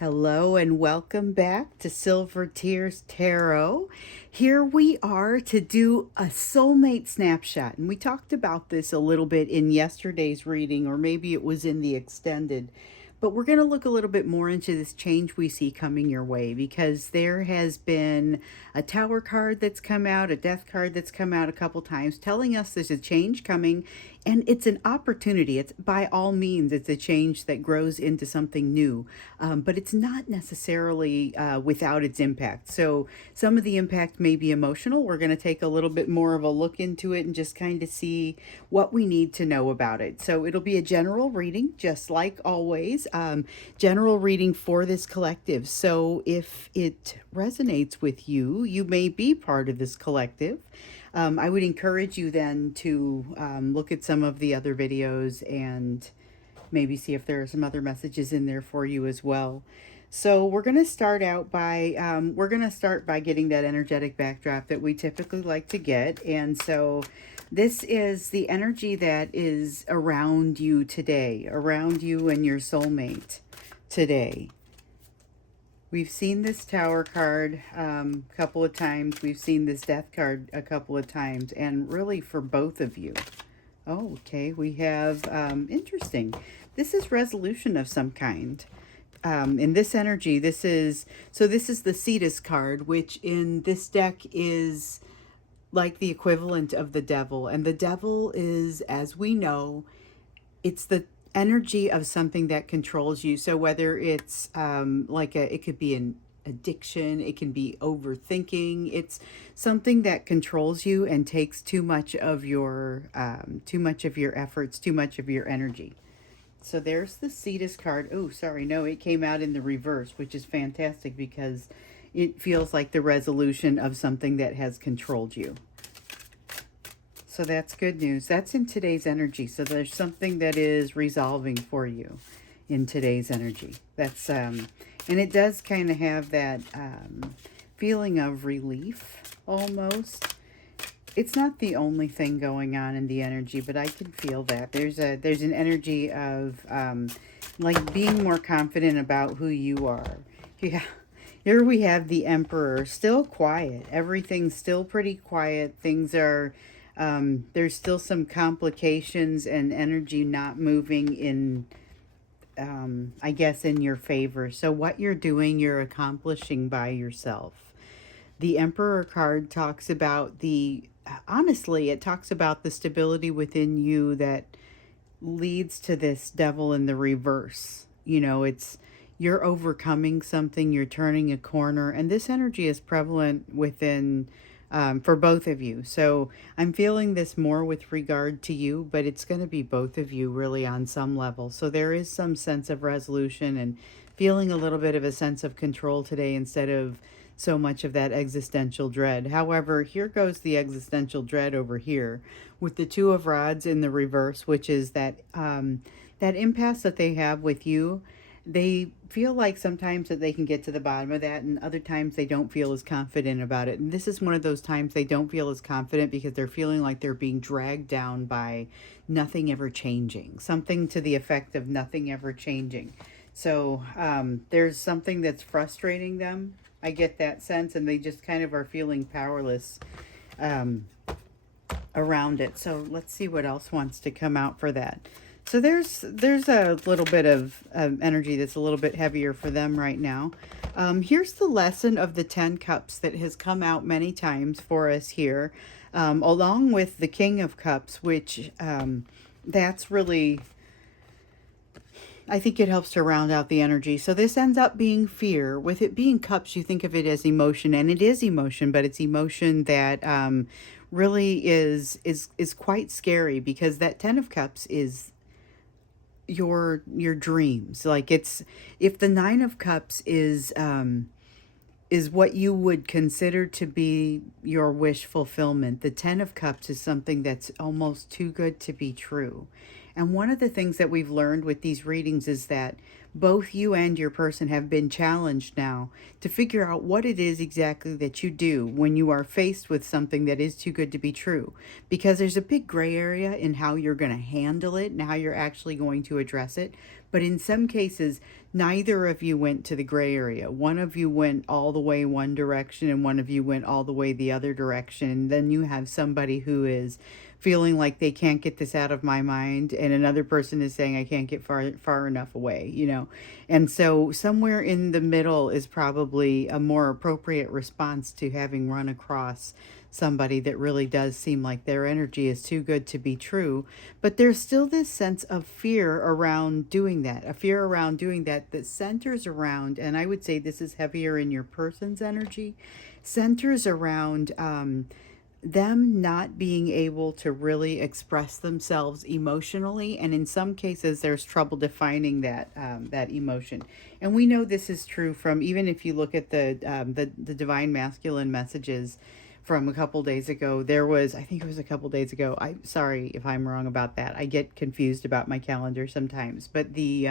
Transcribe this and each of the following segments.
Hello and welcome back to Silver Tears Tarot. Here we are to do a soulmate snapshot. And we talked about this a little bit in yesterday's reading, or maybe it was in the extended. But we're going to look a little bit more into this change we see coming your way because there has been a Tower card that's come out, a Death card that's come out a couple times telling us there's a change coming, and it's an opportunity. It's by all means, it's a change that grows into something new, but it's not necessarily without its impact. So some of the impact may be emotional. We're going to take a little bit more of a look into it and just kind of see what we need to know about it. So it'll be a general reading, just like always, general reading for this collective. So if it resonates with you, you may be part of this collective. I would encourage you then to look at some of the other videos and maybe see if there are some other messages in there for you as well. So we're going to start out by getting that energetic backdrop that we typically like to get. And so this is the energy that is around you today, around you and your soulmate today. We've seen this Tower card a couple of times. We've seen this Death card a couple of times, and really for both of you. Oh, okay, we have, interesting. This is resolution of some kind. In this energy, this is the Cetus card, which in this deck is like the equivalent of the Devil. And the Devil is, as we know, it's the energy of something that controls you. So whether it's it could be an addiction, it can be overthinking, it's something that controls you and takes too much of your efforts, too much of your energy. So there's the Cetus card. Oh, sorry, no, it came out in the reverse, which is fantastic because it feels like the resolution of something that has controlled you. So that's good news. That's in today's energy. So there's something that is resolving for you in today's energy. That's and it does kind of have that feeling of relief almost. It's not the only thing going on in the energy, but I can feel that there's an energy of like being more confident about who you are. Yeah. Here we have the Emperor, still quiet. Everything's still pretty quiet. Things are there's still some complications and energy not moving in, I guess, in your favor. So what you're doing, you're accomplishing by yourself. The Emperor card talks about honestly, it talks about the stability within you that leads to this Devil in the reverse. You know, you're overcoming something, you're turning a corner, and this energy is prevalent within for both of you. So I'm feeling this more with regard to you, but it's going to be both of you really on some level. So there is some sense of resolution and feeling a little bit of a sense of control today instead of so much of that existential dread. However, here goes the existential dread over here with the Two of Rods in the reverse, which is that that impasse that they have with you. They feel like sometimes that they can get to the bottom of that, and other times they don't feel as confident about it. And this is one of those times they don't feel as confident because they're feeling like they're being dragged down by nothing ever changing. Something to the effect of nothing ever changing. So there's something that's frustrating them. I get that sense, and they just kind of are feeling powerless around it. So let's see what else wants to come out for that. So there's a little bit of energy that's a little bit heavier for them right now. Here's the lesson of the 10 Cups that has come out many times for us here, along with the King of Cups, which that's really, I think it helps to round out the energy. So this ends up being fear. With it being cups, you think of it as emotion, and it is emotion, but it's emotion that really is quite scary because that 10 of Cups is your dreams. Like if the 9 of Cups is what you would consider to be your wish fulfillment, the 10 of Cups is something that's almost too good to be true. And one of the things that we've learned with these readings is that both you and your person have been challenged now to figure out what it is exactly that you do when you are faced with something that is too good to be true. Because there's a big gray area in how you're going to handle it and how you're actually going to address it. But in some cases, neither of you went to the gray area. One of you went all the way one direction and one of you went all the way the other direction. And then you have somebody who is feeling like they can't get this out of my mind, and another person is saying I can't get far enough away, you know. And so somewhere in the middle is probably a more appropriate response to having run across somebody that really does seem like their energy is too good to be true. But there's still this sense of fear around doing that, a fear around doing that that centers around, and I would say this is heavier in your person's energy, centers around them not being able to really express themselves emotionally, and in some cases there's trouble defining that emotion. And we know this is true from, even if you look at the divine masculine messages from a couple days ago. There was, I think it was a couple days ago, I'm sorry if I'm wrong about that, I get confused about my calendar sometimes, but the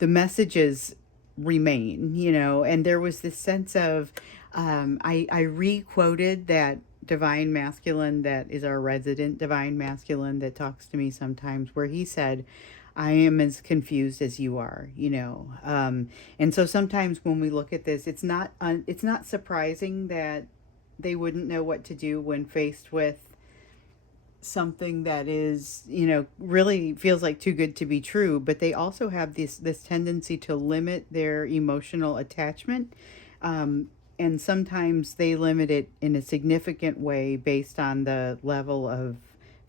messages remain, you know. And there was this sense of I re-quoted that divine masculine that is our resident divine masculine that talks to me sometimes, where he said, I am as confused as you are, you know. And so sometimes when we look at this, it's not surprising that they wouldn't know what to do when faced with something that is, you know, really feels like too good to be true. But they also have this tendency to limit their emotional attachment, and sometimes they limit it in a significant way based on the level of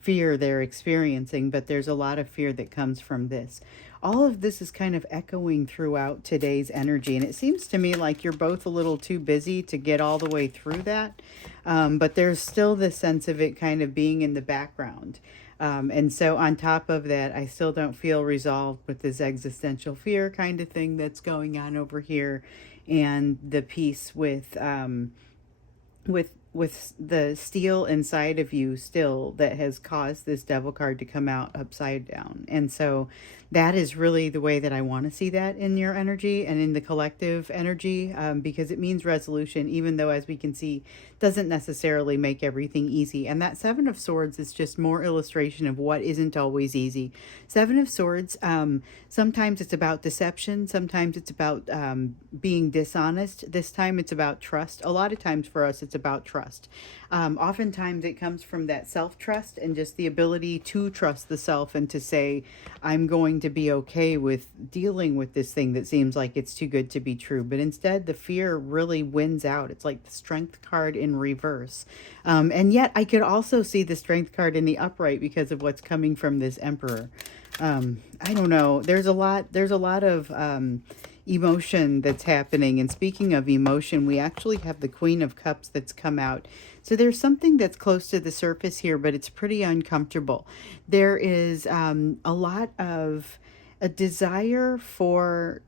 fear they're experiencing. But there's a lot of fear that comes from this. All of this is kind of echoing throughout today's energy, and it seems to me like you're both a little too busy to get all the way through that, but there's still this sense of it kind of being in the background. And so on top of that, I still don't feel resolved with this existential fear kind of thing that's going on over here, and the piece with the steel inside of you still that has caused this devil card to come out upside down. And so that is really the way that I want to see that in your energy and in the collective energy, because it means resolution, even though, as we can see, doesn't necessarily make everything easy. And that Seven of Swords is just more illustration of what isn't always easy. Seven of Swords, sometimes it's about deception, sometimes it's about being dishonest. This time it's about trust. A lot of times for us it's about trust. Oftentimes it comes from that self-trust and just the ability to trust the self and to say, I'm going to be okay with dealing with this thing that seems like it's too good to be true. But instead the fear really wins out. It's like the Strength card in reverse. And yet I could also see the Strength card in the upright because of what's coming from this Emperor. I don't know. There's a lot of emotion that's happening. And speaking of emotion, we actually have the Queen of Cups that's come out. So there's something that's close to the surface here, but it's pretty uncomfortable. There is a lot of a desire for,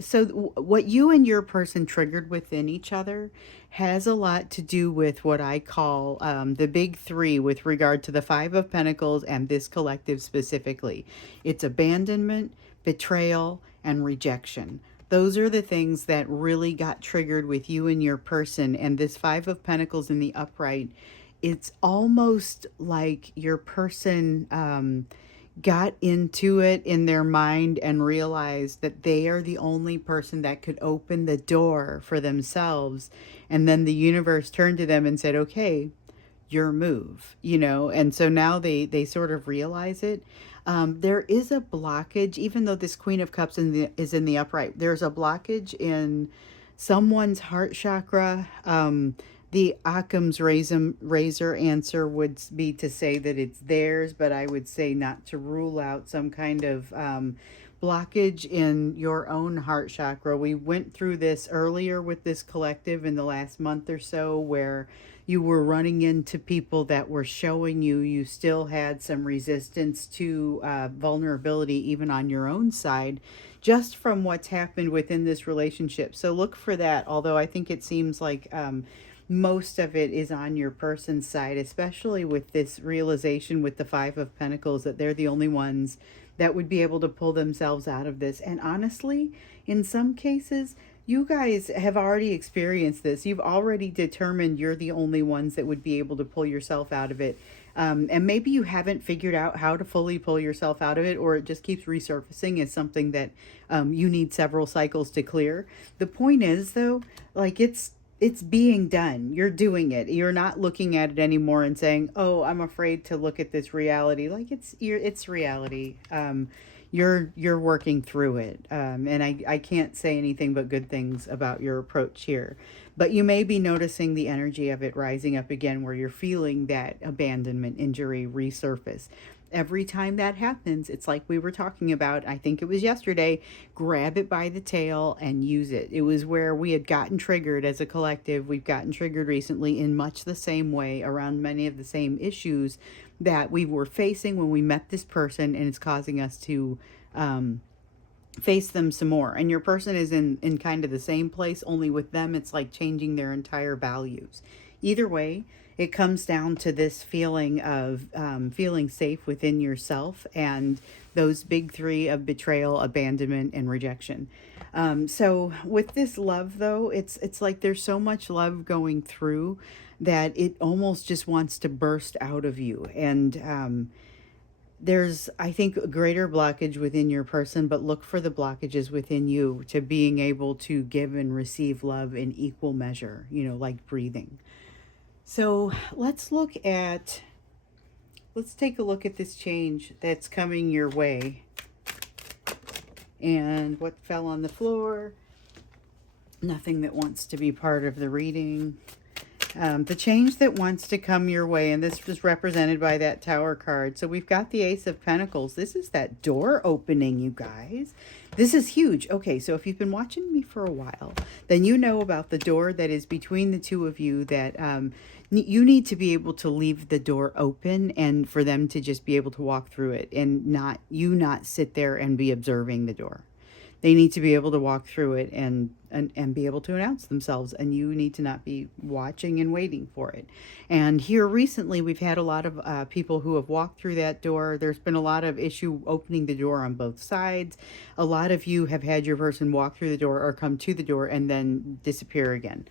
so what you and your person triggered within each other has a lot to do with what I call the big three with regard to the Five of Pentacles and this collective specifically. It's abandonment, betrayal, and rejection. Those are the things that really got triggered with you and your person. And this Five of Pentacles in the upright, it's almost like your person got into it in their mind and realized that they are the only person that could open the door for themselves. And then the universe turned to them and said, okay, your move, you know. And so now they sort of realize it. There is a blockage, even though this Queen of Cups is in the upright. There's a blockage in someone's heart chakra. The Occam's razor answer would be to say that it's theirs, but I would say not to rule out some kind of blockage in your own heart chakra. We went through this earlier with this collective in the last month or so, where you were running into people that were showing you still had some resistance to vulnerability even on your own side, just from what's happened within this relationship. So look for that, although I think it seems like most of it is on your person's side, especially with this realization with the Five of Pentacles that they're the only ones that would be able to pull themselves out of this. And honestly, in some cases, you guys have already experienced this. You've already determined you're the only ones that would be able to pull yourself out of it. And maybe you haven't figured out how to fully pull yourself out of it, or it just keeps resurfacing as something that you need several cycles to clear. The point is, though, like it's being done. You're doing it. You're not looking at it anymore and saying, "Oh, I'm afraid to look at this reality." Like it's reality. You're working through it, and I can't say anything but good things about your approach here. But you may be noticing the energy of it rising up again, where you're feeling that abandonment injury resurface. Every time that happens, it's like we were talking about, I think it was yesterday, grab it by the tail and use it. It was where we had gotten triggered as a collective. We've gotten triggered recently in much the same way around many of the same issues that we were facing when we met this person, and it's causing us to face them some more. And your person is in kind of the same place, only with them it's like changing their entire values. Either way, it comes down to this feeling of feeling safe within yourself and those big three of betrayal, abandonment, and rejection. So with this love, though, it's like there's so much love going through that it almost just wants to burst out of you. And there's, I think, a greater blockage within your person, but look for the blockages within you to being able to give and receive love in equal measure, like breathing. So let's take a look at this change that's coming your way. And what fell on the floor? Nothing that wants to be part of the reading. The change that wants to come your way, and this was represented by that Tower card. So we've got the Ace of Pentacles. This is that door opening, you guys. This is huge. Okay, so if you've been watching me for a while, then you know about the door that is between the two of you, that you need to be able to leave the door open and for them to just be able to walk through it, and not sit there and be observing the door. They need to be able to walk through it and be able to announce themselves, and you need to not be watching and waiting for it. And here recently, we've had a lot of people who have walked through that door. There's been a lot of issue opening the door on both sides. A lot of you have had your person walk through the door or come to the door and then disappear again.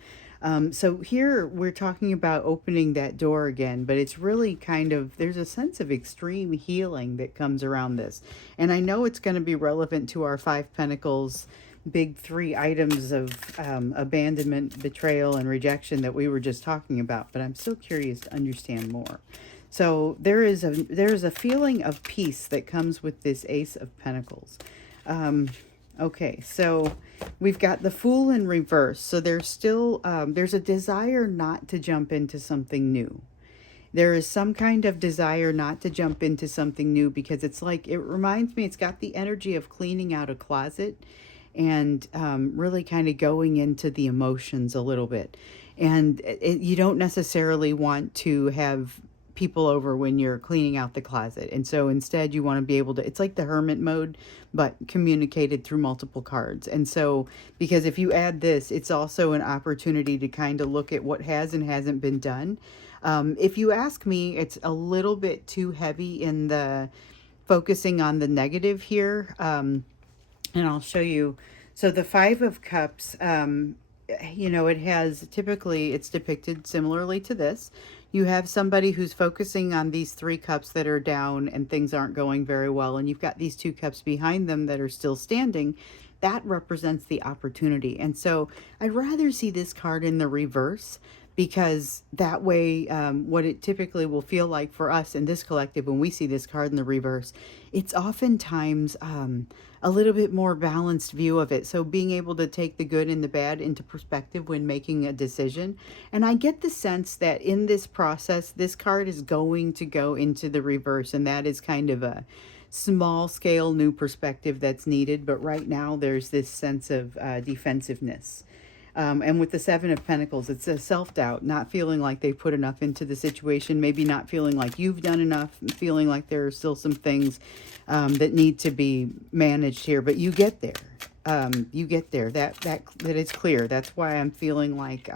So here we're talking about opening that door again, but it's really kind of, there's a sense of extreme healing that comes around this. And I know it's going to be relevant to our Five Pentacles, big three items of abandonment, betrayal, and rejection that we were just talking about, but I'm still curious to understand more. So there is a feeling of peace that comes with this Ace of Pentacles. Okay, so we've got the Fool in reverse. So there's still, there's a desire not to jump into something new. There is some kind of desire not to jump into something new, because it's like, it reminds me, it's got the energy of cleaning out a closet and really kind of going into the emotions a little bit. And you don't necessarily want to have people over when you're cleaning out the closet. And so instead you want to be able to, it's like the hermit mode, but communicated through multiple cards. And so, because if you add this, it's also an opportunity to kind of look at what has and hasn't been done. If you ask me, it's a little bit too heavy in the focusing on the negative here. And I'll show you. So the Five of Cups, it has, typically it's depicted similarly to this. You have somebody who's focusing on these three cups that are down and things aren't going very well, and you've got these two cups behind them that are still standing. That represents the opportunity. And so I'd rather see this card in the reverse, because that way, what it typically will feel like for us in this collective when we see this card in the reverse, it's oftentimes a little bit more balanced view of it. So being able to take the good and the bad into perspective when making a decision. And I get the sense that in this process, this card is going to go into the reverse, and that is kind of a small scale new perspective that's needed. But right now there's this sense of defensiveness. And with the Seven of Pentacles, it's a self-doubt, not feeling like they put enough into the situation, maybe not feeling like you've done enough, feeling like there are still some things that need to be managed here. But you get there. You get there. That is clear. That's why I'm feeling like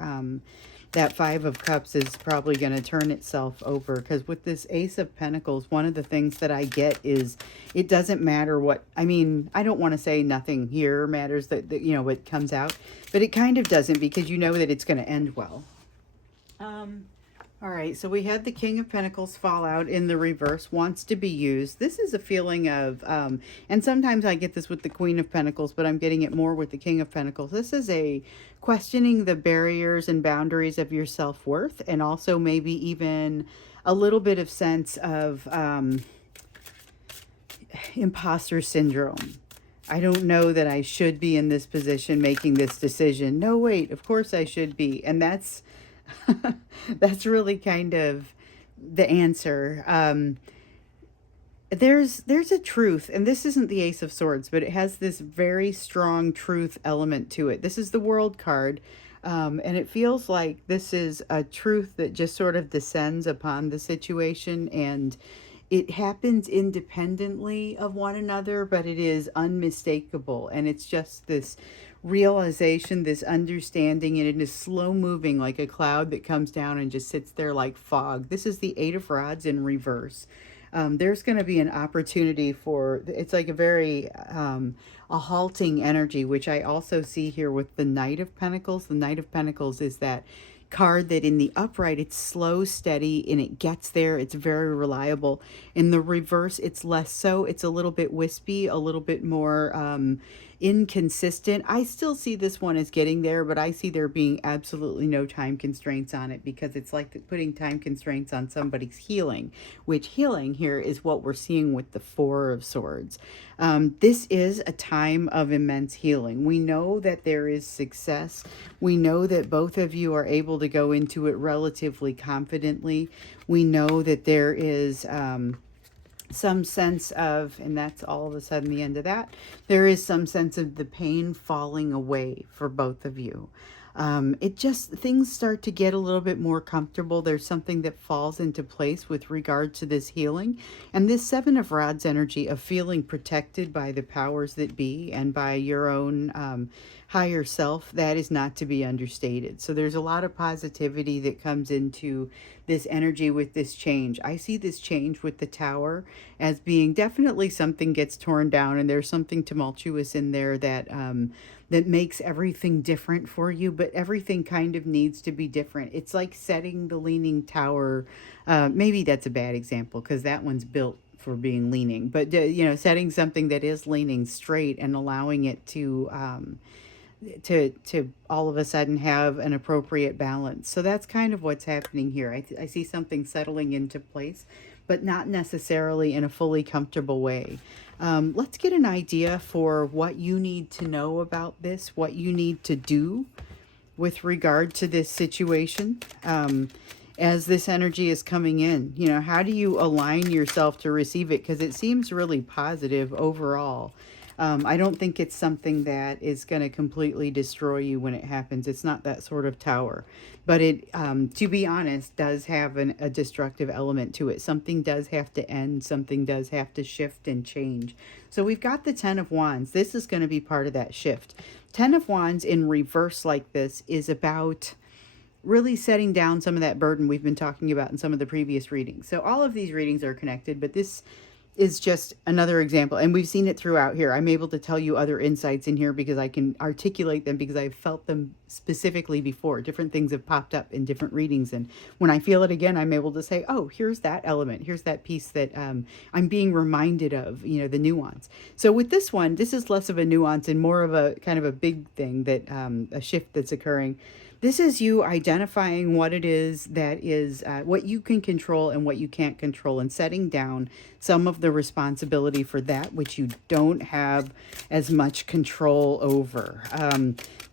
that Five of Cups is probably going to turn itself over, because with this Ace of Pentacles, one of the things that I get is it doesn't matter what, I mean, I don't want to say nothing here matters that what comes out, but it kind of doesn't, because you know that it's going to end well. All right, so we had the King of Pentacles fall out in the reverse, wants to be used. This is a feeling of, and sometimes I get this with the Queen of Pentacles, but I'm getting it more with the King of Pentacles. This is a questioning the barriers and boundaries of your self-worth, and also maybe even a little bit of sense of imposter syndrome. I don't know that I should be in this position making this decision. No, wait, of course I should be. And that's that's really kind of the answer. There's a truth, and this isn't the Ace of Swords, but it has this very strong truth element to it. This is the World card. And it feels like this is a truth that just sort of descends upon the situation, and it happens independently of one another, but it is unmistakable. And it's just this realization, this understanding, and it is slow moving like a cloud that comes down and just sits there like fog. This is the Eight of Rods in reverse. There's going to be an opportunity for, it's like a very, a halting energy, which I also see here with the Knight of Pentacles. The Knight of Pentacles is that card that in the upright, it's slow, steady, and it gets there. It's very reliable. In the reverse, it's less so. It's a little bit wispy, a little bit more inconsistent. I still see this one as getting there, but I see there being absolutely no time constraints on it, because it's like putting time constraints on somebody's healing, which healing here is what we're seeing with the Four of Swords. This is a time of immense healing. We know that there is success. We know that both of you are able to go into it relatively confidently. We know that there is some sense of, and that's all of a sudden the end of that, there is some sense of the pain falling away for both of you. It just, things start to get a little bit more comfortable. There's something that falls into place with regard to this healing. And this Seven of Rods energy of feeling protected by the powers that be and by your own higher self, that is not to be understated. So there's a lot of positivity that comes into this energy with this change. I see this change with the Tower as being definitely something gets torn down, and there's something tumultuous in there that that makes everything different for you, but everything kind of needs to be different. It's like setting the Leaning Tower. Maybe that's a bad example because that one's built for being leaning, but you know, setting something that is leaning straight and allowing it to all of a sudden have an appropriate balance. So that's kind of what's happening here. I see something settling into place, but not necessarily in a fully comfortable way. Let's get an idea for what you need to know about this, what you need to do with regard to this situation. As this energy is coming in, you know, how do you align yourself to receive it? Because it seems really positive overall. I don't think it's something that is going to completely destroy you when it happens. It's not that sort of tower. But it, to be honest, does have a destructive element to it. Something does have to end. Something does have to shift and change. So we've got the Ten of Wands. This is going to be part of that shift. Ten of Wands in reverse like this is about really setting down some of that burden we've been talking about in some of the previous readings. So all of these readings are connected, but this is just another example, and we've seen it throughout here. I'm able to tell you other insights in here because I can articulate them because I've felt them specifically before. Different things have popped up in different readings, and when I feel it again, I'm able to say, oh, here's that element, here's that piece that I'm being reminded of, you know, the nuance. So with this one, this is less of a nuance and more of a kind of a big thing, that a shift that's occurring. This is you identifying what it is that is what you can control and what you can't control, and setting down some of the responsibility for that which you don't have as much control over.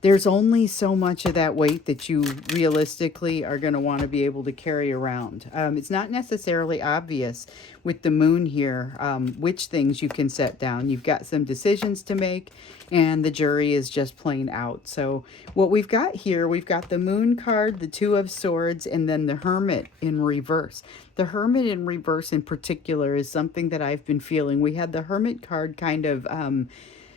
There's only so much of that weight that you realistically are going to want to be able to carry around. It's not necessarily obvious with the moon here which things you can set down. You've got some decisions to make, and the jury is just playing out. So what we've got here, we've got the Moon card, the Two of Swords, and then the Hermit in reverse. The Hermit in reverse in particular is something that I've been feeling. We had the Hermit card kind of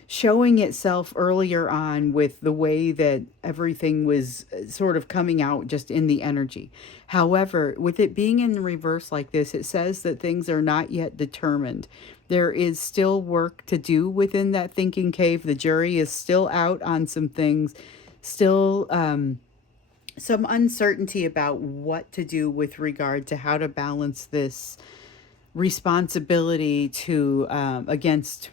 showing itself earlier on with the way that everything was sort of coming out just in the energy. However, with it being in reverse like this, it says that things are not yet determined. There is still work to do within that thinking cave. The jury is still out on some things, still some uncertainty about what to do with regard to how to balance this responsibility to against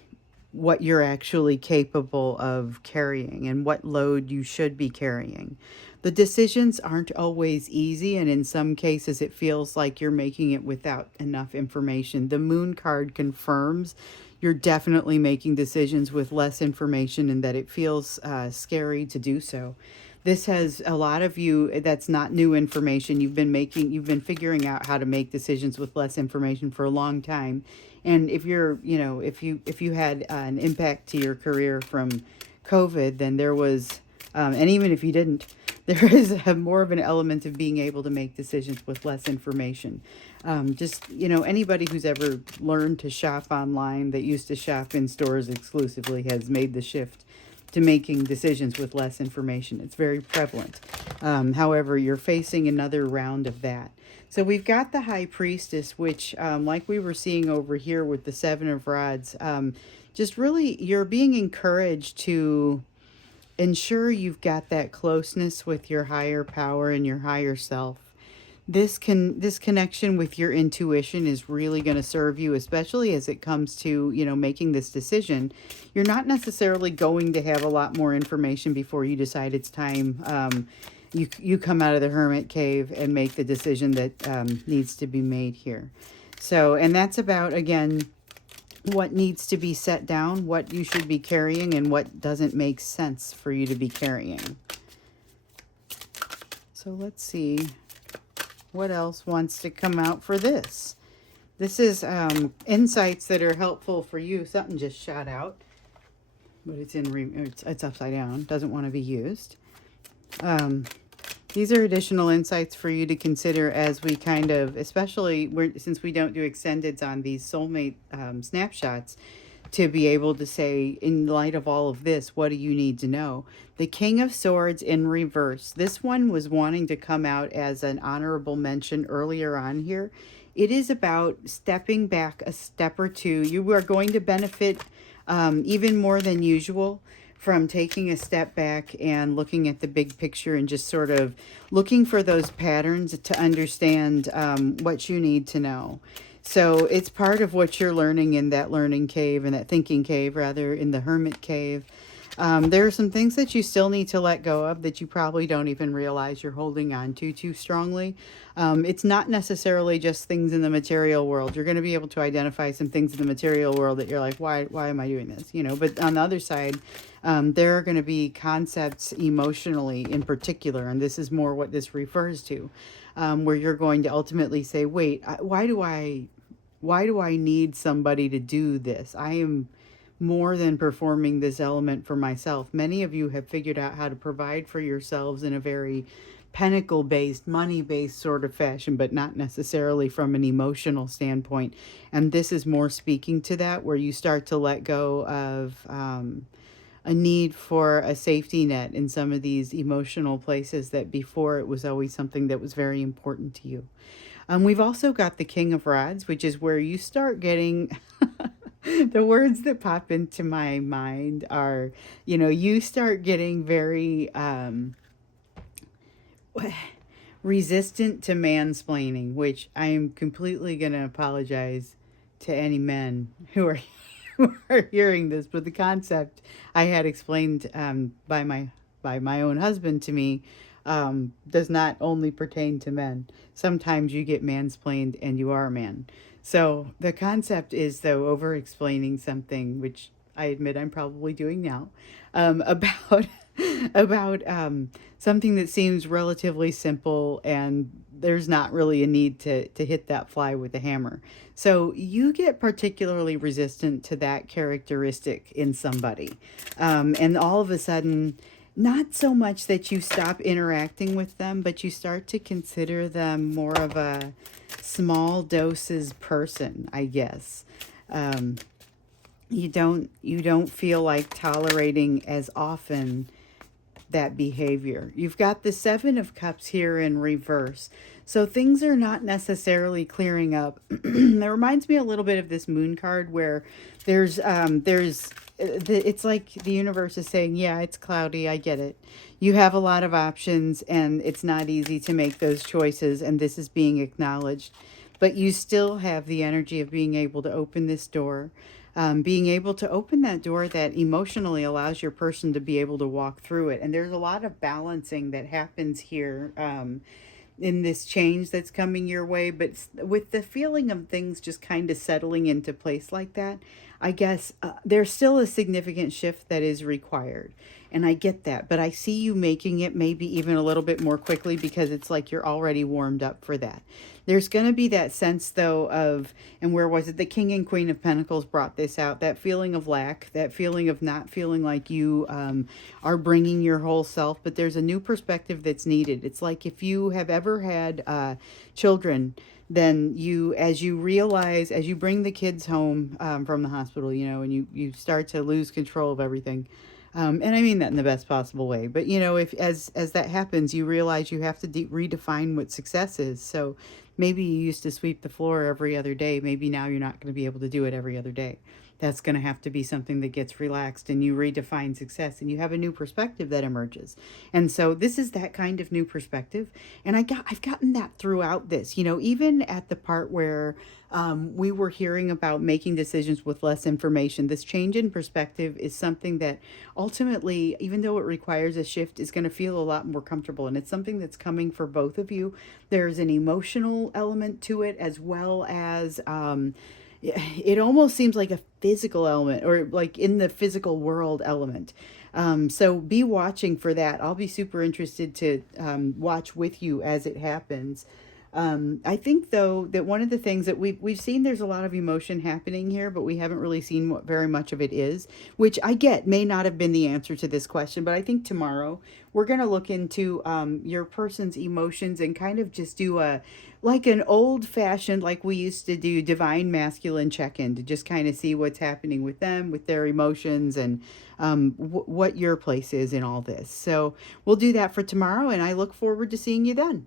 what you're actually capable of carrying and what load you should be carrying. The decisions aren't always easy, and in some cases, it feels like you're making it without enough information. The moon card confirms you're definitely making decisions with less information and that it feels scary to do so. This has a lot of you, that's not new information. You've been figuring out how to make decisions with less information for a long time. And if you're, if you had an impact to your career from COVID, then there was, and even if you didn't, there is more of an element of being able to make decisions with less information. Anybody who's ever learned to shop online that used to shop in stores exclusively has made the shift to making decisions with less information. It's very prevalent. However, you're facing another round of that. So we've got the High Priestess, which, like we were seeing over here with the Seven of Rods, just really you're being encouraged to ensure you've got that closeness with your higher power and your higher self. This connection with your intuition is really going to serve you, especially as it comes to, making this decision. You're not necessarily going to have a lot more information before you decide it's time. You come out of the hermit cave and make the decision that needs to be made here. So, and that's about, again, what needs to be set down, what you should be carrying, and what doesn't make sense for you to be carrying. So let's see what else wants to come out for this. This is insights that are helpful for you. Something just shot out, but it's upside down. Doesn't want to be used. These are additional insights for you to consider as we kind of, especially since we don't do extendeds on these soulmate snapshots, to be able to say, in light of all of this, what do you need to know? The King of Swords in reverse. This one was wanting to come out as an honorable mention earlier on here. It is about stepping back a step or two. You are going to benefit even more than usual from taking a step back and looking at the big picture and just sort of looking for those patterns to understand what you need to know. So it's part of what you're learning in that learning cave, and that thinking cave, rather, in the hermit cave. There are some things that you still need to let go of that you probably don't even realize you're holding on to too strongly. It's not necessarily just things in the material world. You're going to be able to identify some things in the material world that you're like, why am I doing this? But on the other side, there are going to be concepts emotionally in particular, and this is more what this refers to, where you're going to ultimately say, wait, why do I need somebody to do this? I am more than performing this element for myself. Many of you have figured out how to provide for yourselves in a very pentacle-based, money-based sort of fashion, but not necessarily from an emotional standpoint. And this is more speaking to that, where you start to let go of a need for a safety net in some of these emotional places that before it was always something that was very important to you. We've also got the King of Rods, which is where you start getting the words that pop into my mind are, you start getting very resistant to mansplaining, which I am completely going to apologize to any men who are who are hearing this, but the concept I had explained by my own husband to me does not only pertain to men. Sometimes you get mansplained and you are a man. So the concept is, though, over-explaining something, which I admit I'm probably doing now, about something that seems relatively simple, and there's not really a need to hit that fly with a hammer. So you get particularly resistant to that characteristic in somebody. And all of a sudden, not so much that you stop interacting with them, but you start to consider them more of a small doses person, I guess. You don't feel like tolerating as often that behavior. You've got the Seven of Cups here in reverse. So things are not necessarily clearing up. That reminds me a little bit of this Moon card, where there's it's like the universe is saying, yeah, it's cloudy. I get it. You have a lot of options, and it's not easy to make those choices, and this is being acknowledged. But you still have the energy of being able to open this door, being able to open that door that emotionally allows your person to be able to walk through it. And there's a lot of balancing that happens here. In this change that's coming your way, but with the feeling of things just kind of settling into place like that, I guess there's still a significant shift that is required. And I get that, but I see you making it maybe even a little bit more quickly because it's like you're already warmed up for that. There's going to be that sense, though, of, and where was it? The King and Queen of Pentacles brought this out, that feeling of lack, that feeling of not feeling like you are bringing your whole self, but there's a new perspective that's needed. It's like if you have ever had children, then you, as you realize, as you bring the kids home from the hospital, and you start to lose control of everything. And I mean that in the best possible way. But if as that happens, you realize you have to redefine what success is. So maybe you used to sweep the floor every other day. Maybe now you're not going to be able to do it every other day. That's going to have to be something that gets relaxed, and you redefine success, and you have a new perspective that emerges. And so this is that kind of new perspective. And I've gotten that throughout this, even at the part where we were hearing about making decisions with less information. This change in perspective is something that ultimately, even though it requires a shift, is going to feel a lot more comfortable. And it's something that's coming for both of you. There's an emotional element to it, as well as it almost seems like a physical element, or like in the physical world element. So be watching for that. I'll be super interested to watch with you as it happens. I think, though, that one of the things that we've seen, there's a lot of emotion happening here, but we haven't really seen what very much of it is, which I get may not have been the answer to this question. But I think tomorrow we're going to look into your person's emotions and kind of just do like an old fashioned, like we used to do, divine masculine check-in, to just kind of see what's happening with them, with their emotions, and what your place is in all this. So we'll do that for tomorrow, and I look forward to seeing you then.